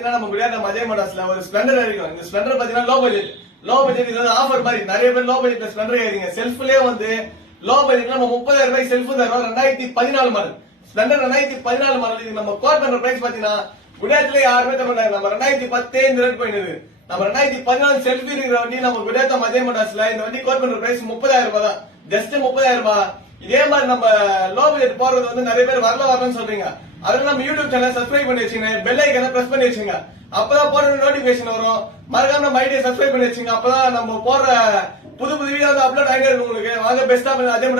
நம்ம முடியாத மஜே மோட்டார்ஸ்ல ஒரு ஸ்ப்ளெண்டர் இருக்கும். இந்த ஸ்ப்ளெண்டர் பாத்தீங்கன்னா லோ பட்ஜெட் இது வந்து ஆஃபர் மாதிரி நிறைய பேர் லோ பட்ஜெட்ல ஸ்ப்ளெண்டர் கேக்குறீங்க. செல்ஃப்லயே வந்து லோ பட்ஜெட்ல நம்ம 30,000 ரூபாய்க்கு செல்ஃப் தரோம். 2014 மாடல் ஸ்ப்ளெண்டர் 2014 மாடல். இது நம்ம கோட் பண்ற பிரைஸ் பாத்தீங்கன்னா குடியாத்துல யாருமே தர மாட்டாங்க. நம்ம 2010 இந்த ரேட் போயிடுது. நம்ம 2014 செல்ஃப் இருக்கிற வண்டி நம்ம குடியாத்த மஜே மோட்டார்ஸ்ல இந்த வண்டி கோட் பண்ற பிரைஸ் 30,000 ரூபாய் தான். ஜஸ்ட் 30,000 ரூபாய். இதே மாதிரி நம்ம லோ பட்ஜெட் போறது வந்து நிறைய பேர் வரலன்னு சொல்றீங்க. அதனால நம்ம யூடியூப் சேனல் சப்ஸ்கிரைப் பண்ணி வச்சுங்க, பெல் ஐக்கனை பிரஸ் பண்ணி வச்சுங்க. அப்பதான் போடுற நோட்டிபிகேஷன் வரும். மறக்காம நம்ம ஐடியா சப்ஸ்கிரைப் பண்ணி வச்சுங்க. அப்பதான் நம்ம போடுற புது வீடியோ வந்து அப்லோட் ஆகிட்டே இருக்கும் உங்களுக்கு. வாங்க பெஸ்டா அதே